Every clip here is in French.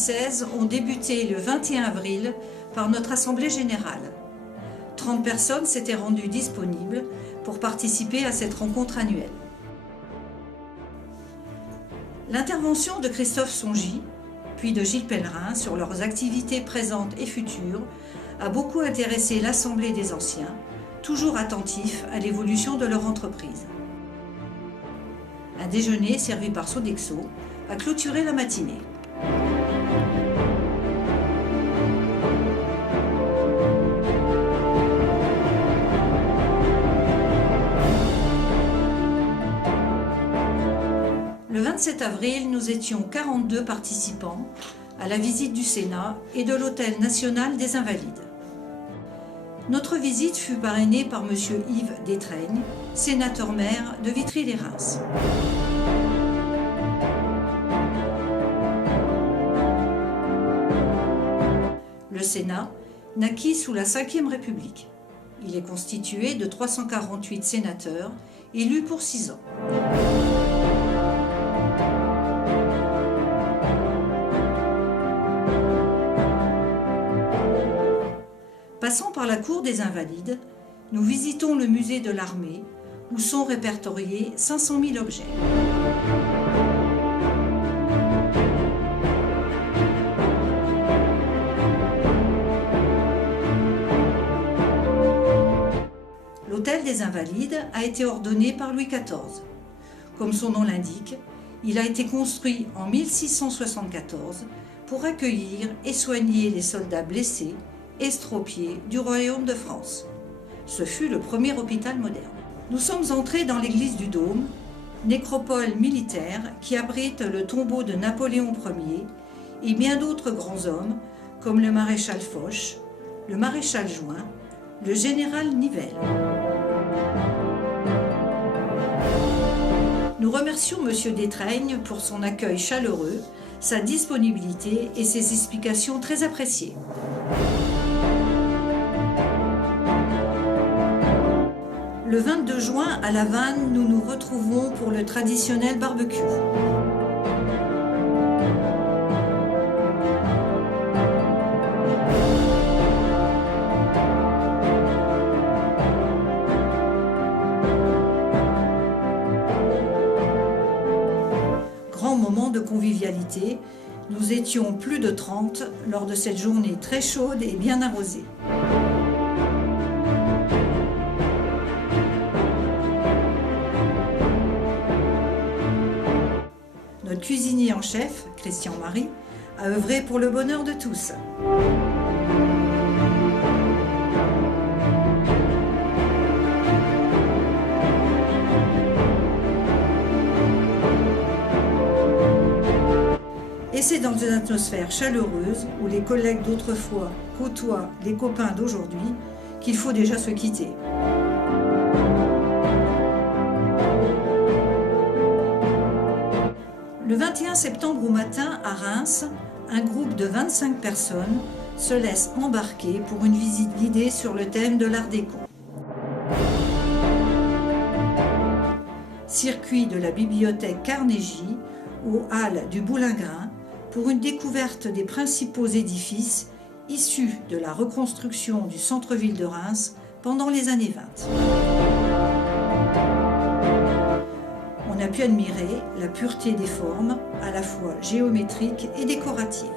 2016 ont débuté le 21 avril par notre Assemblée générale. 30 personnes s'étaient rendues disponibles pour participer à cette rencontre annuelle. L'intervention de Christophe Songy, puis de Gilles Pellerin sur leurs activités présentes et futures a beaucoup intéressé l'Assemblée des Anciens, toujours attentif à l'évolution de leur entreprise. Un déjeuner servi par Sodexo a clôturé la matinée. Le 27 avril, nous étions 42 participants à la visite du Sénat et de l'Hôtel national des Invalides. Notre visite fut parrainée par M. Yves Détraigne, sénateur-maire de Vitry-les-Reims. Le Sénat naquit sous la Ve République. Il est constitué de 348 sénateurs élus pour 6 ans. Passant par la cour des Invalides, nous visitons le musée de l'Armée, où sont répertoriés 500 000 objets. L'Hôtel des Invalides a été ordonné par Louis XIV. Comme son nom l'indique, il a été construit en 1674 pour accueillir et soigner les soldats blessés, estropiés du royaume de France. Ce fut le premier hôpital moderne. Nous sommes entrés dans l'église du Dôme, nécropole militaire qui abrite le tombeau de Napoléon Ier et bien d'autres grands hommes comme le maréchal Foch, le maréchal Juin, le général Nivelle. Nous remercions M. Détraigne pour son accueil chaleureux, sa disponibilité et ses explications très appréciées. Le 22 juin, à La Vanne, nous nous retrouvons pour le traditionnel barbecue. Grand moment de convivialité, nous étions plus de 30 lors de cette journée très chaude et bien arrosée. Notre cuisinier en chef, Christian Marie, a œuvré pour le bonheur de tous. Et c'est dans une atmosphère chaleureuse où les collègues d'autrefois côtoient les copains d'aujourd'hui qu'il faut déjà se quitter. Le 21 septembre au matin, à Reims, un groupe de 25 personnes se laisse embarquer pour une visite guidée sur le thème de l'Art déco. Circuit de la bibliothèque Carnegie aux Halles du Boulingrin pour une découverte des principaux édifices issus de la reconstruction du centre-ville de Reims pendant les années 20. On a pu admirer la pureté des formes, à la fois géométriques et décoratives.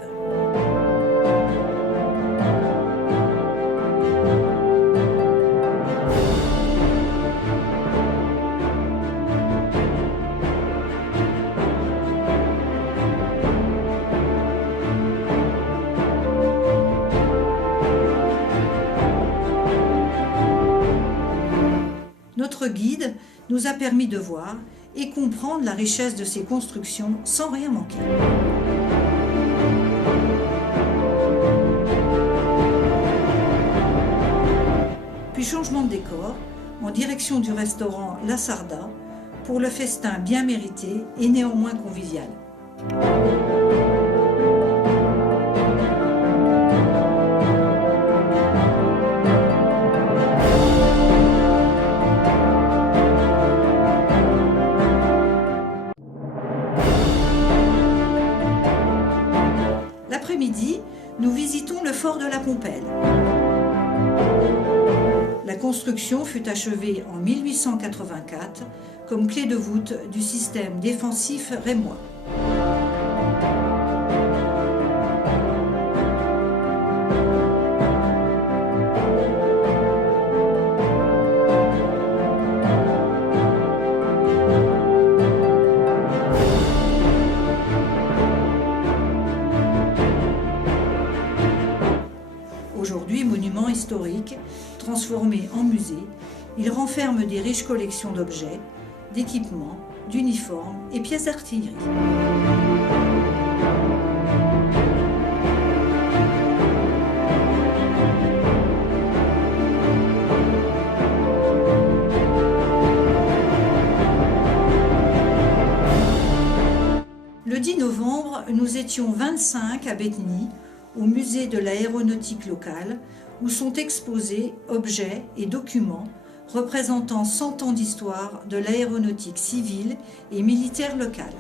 Notre guide nous a permis de voir et comprendre la richesse de ces constructions sans rien manquer. Puis changement de décor, en direction du restaurant La Sarda, pour le festin bien mérité et néanmoins convivial. fort de la Pompelle. La construction fut achevée en 1884 comme clé de voûte du système défensif rémois. Aujourd'hui monument historique, transformé en musée, il renferme des riches collections d'objets, d'équipements, d'uniformes et pièces d'artillerie. Le 10 novembre, nous étions 25 à Bétheny, au musée de l'aéronautique locale, où sont exposés objets et documents représentant 100 ans d'histoire de l'aéronautique civile et militaire locale.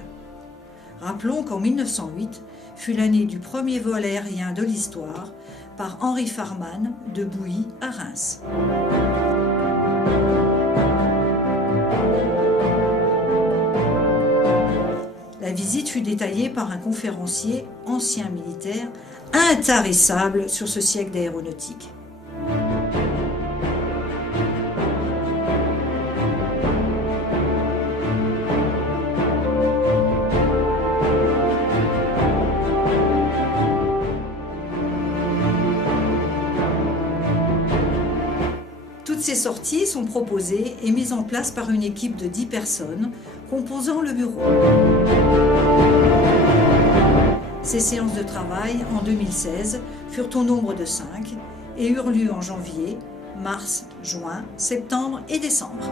Rappelons qu'en 1908 fut l'année du premier vol aérien de l'histoire par Henri Farman de Bouilly à Reims. La visite fut détaillée par un conférencier ancien militaire intarissable sur ce siècle d'aéronautique. Toutes ces sorties sont proposées et mises en place par une équipe de 10 personnes composant le bureau. Ces séances de travail, en 2016, furent au nombre de 5 et eurent lieu en janvier, mars, juin, septembre et décembre.